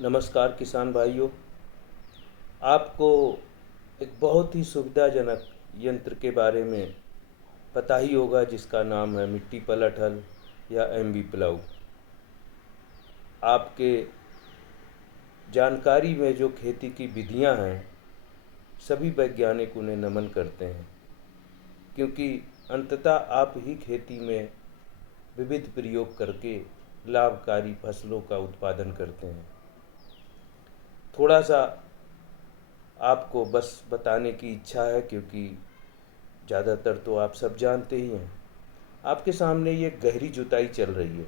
नमस्कार किसान भाइयों। आपको एक बहुत ही सुविधाजनक यंत्र के बारे में पता ही होगा जिसका नाम है मिट्टी पलट हल या एमबी प्लाऊ। आपके जानकारी में जो खेती की विधियां हैं सभी वैज्ञानिक उन्हें नमन करते हैं, क्योंकि अंततः आप ही खेती में विविध प्रयोग करके लाभकारी फसलों का उत्पादन करते हैं। थोड़ा सा आपको बस बताने की इच्छा है, क्योंकि ज़्यादातर तो आप सब जानते ही हैं। आपके सामने ये गहरी जुताई चल रही है।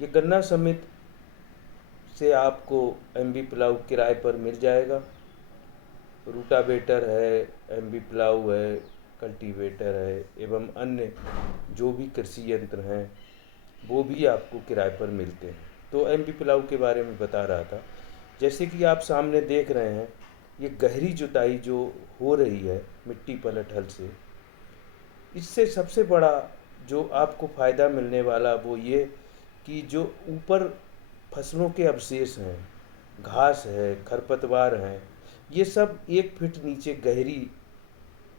ये गन्ना समिति से आपको एमबी प्लाऊ किराए पर मिल जाएगा। रूटावेटर है, एमबी प्लाऊ है, कल्टीवेटर है एवं अन्य जो भी कृषि यंत्र हैं वो भी आपको किराए पर मिलते हैं। तो एमबी प्लाऊ के बारे में बता रहा था। जैसे कि आप सामने देख रहे हैं, ये गहरी जुताई जो हो रही है मिट्टी पलट हल से, इससे सबसे बड़ा जो आपको फ़ायदा मिलने वाला वो ये कि जो ऊपर फसलों के अवशेष हैं, घास है, खरपतवार हैं, ये सब 1 फीट नीचे गहरी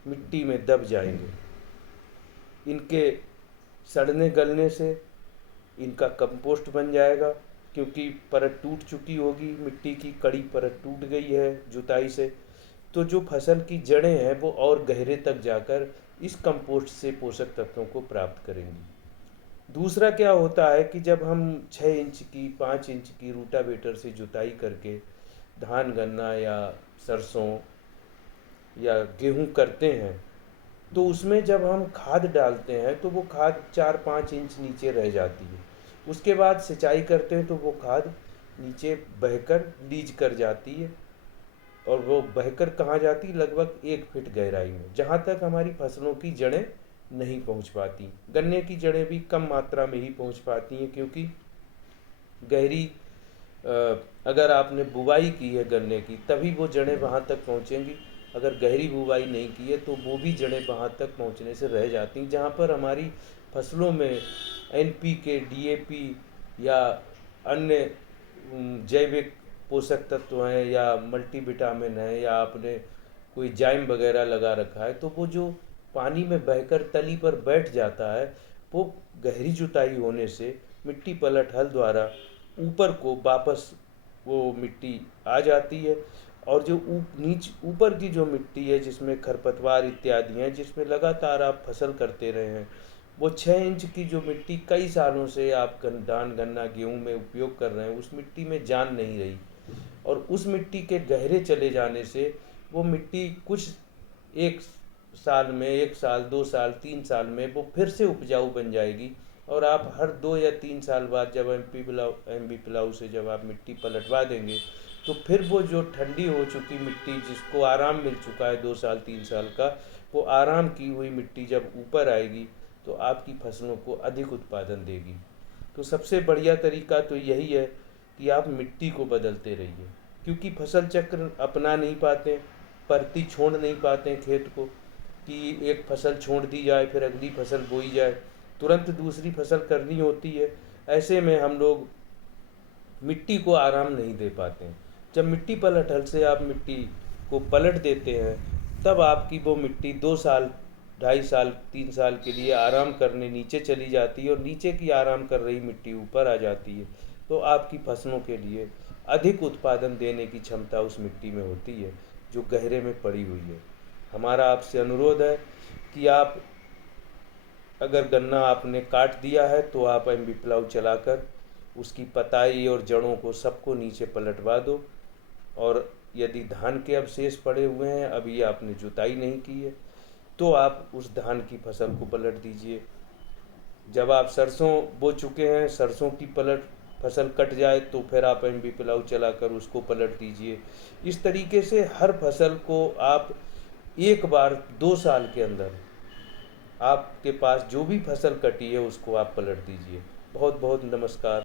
मिट्टी में दब जाएंगे। इनके सड़ने गलने से इनका कंपोस्ट बन जाएगा, क्योंकि परत टूट चुकी होगी, मिट्टी की कड़ी परत टूट गई है जुताई से। तो जो फसल की जड़ें हैं वो और गहरे तक जाकर इस कंपोस्ट से पोषक तत्वों को प्राप्त करेंगी। दूसरा क्या होता है कि जब हम 6 इंच की 5 इंच की रूटावेटर से जुताई करके धान गन्ना या सरसों या गेहूं करते हैं, तो उसमें जब हम खाद डालते हैं तो वो खाद 4-5 इंच नीचे रह जाती है। उसके बाद सिंचाई करते हैं तो वो खाद नीचे बहकर लीज कर जाती है, और वो बहकर कहाँ जाती, लगभग 1 फीट गहराई में, जहाँ तक हमारी फसलों की जड़ें नहीं पहुँच पाती। गन्ने की जड़ें भी कम मात्रा में ही पहुँच पाती हैं, क्योंकि गहरी अगर आपने बुवाई की है गन्ने की तभी वो जड़ें वहाँ तक पहुँचेंगी। अगर गहरी बुवाई नहीं की है तो वो भी जड़ें वहाँ तक पहुँचने से रह जाती हैं, जहाँ पर हमारी फसलों में एनपीके, डीएपी या अन्य जैविक पोषक तत्व हैं या मल्टीविटामिन है या आपने कोई जाइम वगैरह लगा रखा है, तो वो जो पानी में बहकर तली पर बैठ जाता है, वो गहरी जुताई होने से मिट्टी पलट हल द्वारा ऊपर को वापस वो मिट्टी आ जाती है। और जो ऊपर की जो मिट्टी है जिसमें खरपतवार इत्यादि हैं, जिसमें लगातार आप फसल करते रहे हैं, वो 6 इंच की जो मिट्टी कई सालों से आप धान गन्ना गेहूँ में उपयोग कर रहे हैं, उस मिट्टी में जान नहीं रही, और उस मिट्टी के गहरे चले जाने से वो मिट्टी कुछ 1 साल में, 1 साल 2 साल 3 साल में वो फिर से उपजाऊ बन जाएगी। और आप हर 2 या 3 साल बाद जब एमबी प्लाऊ से जब आप मिट्टी पलटवा देंगे, तो फिर वो जो ठंडी हो चुकी मिट्टी जिसको आराम मिल चुका है 2 साल 3 साल का, वो आराम की हुई मिट्टी जब ऊपर आएगी तो आपकी फसलों को अधिक उत्पादन देगी। तो सबसे बढ़िया तरीका तो यही है कि आप मिट्टी को बदलते रहिए, क्योंकि फसल चक्र अपना नहीं पाते, परती छोड़ नहीं पाते खेत को, कि एक फसल छोड़ दी जाए फिर अगली फसल बोई जाए, तुरंत दूसरी फसल करनी होती है। ऐसे में हम लोग मिट्टी को आराम नहीं दे पाते हैं। जब मिट्टी पलट हल से आप मिट्टी को पलट देते हैं, तब आपकी वो मिट्टी 2 साल 2.5 साल 3 साल के लिए आराम करने नीचे चली जाती है, और नीचे की आराम कर रही मिट्टी ऊपर आ जाती है। तो आपकी फसलों के लिए अधिक उत्पादन देने की क्षमता उस मिट्टी में होती है जो गहरे में पड़ी हुई है। हमारा आपसे अनुरोध है कि आप अगर गन्ना आपने काट दिया है तो आप एमबी प्लाऊ चलाकर उसकी पताई और जड़ों को सबको नीचे पलटवा दो। और यदि धान के अवशेष पड़े हुए हैं, अभी आपने जुताई नहीं की है, तो आप उस धान की फसल को पलट दीजिए। जब आप सरसों बो चुके हैं, सरसों की पलट फसल कट जाए तो फिर आप एमबी प्लाऊ चलाकर उसको पलट दीजिए। इस तरीके से हर फसल को आप एक बार 2 साल के अंदर आपके पास जो भी फसल कटी है उसको आप पलट दीजिए। बहुत बहुत नमस्कार।